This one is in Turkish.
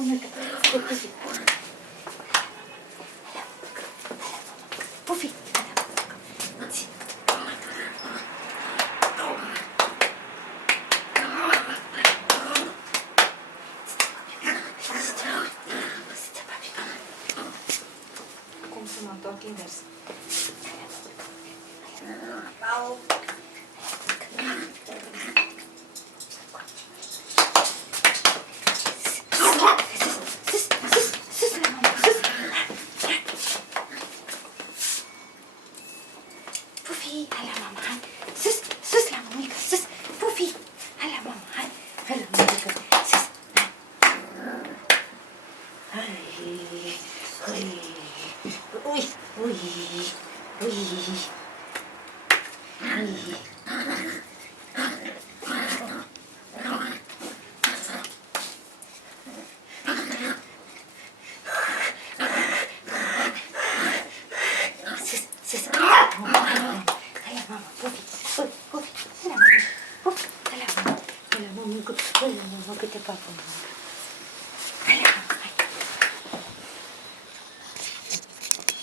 my God. Puffy. Puffy. Aqui inverso. Pau. Puffy, هلا ماما هاي. سس لا ماميكا سس. بوفي هلا ماما هاي. هلا ماميكا سس. هاي هاي. Ui, ui, ui, ui. Sis, هلا ماما بوفي بوفي هلا ماما بوفي هلا ماما هلا ماما هلا ماما كنت بابا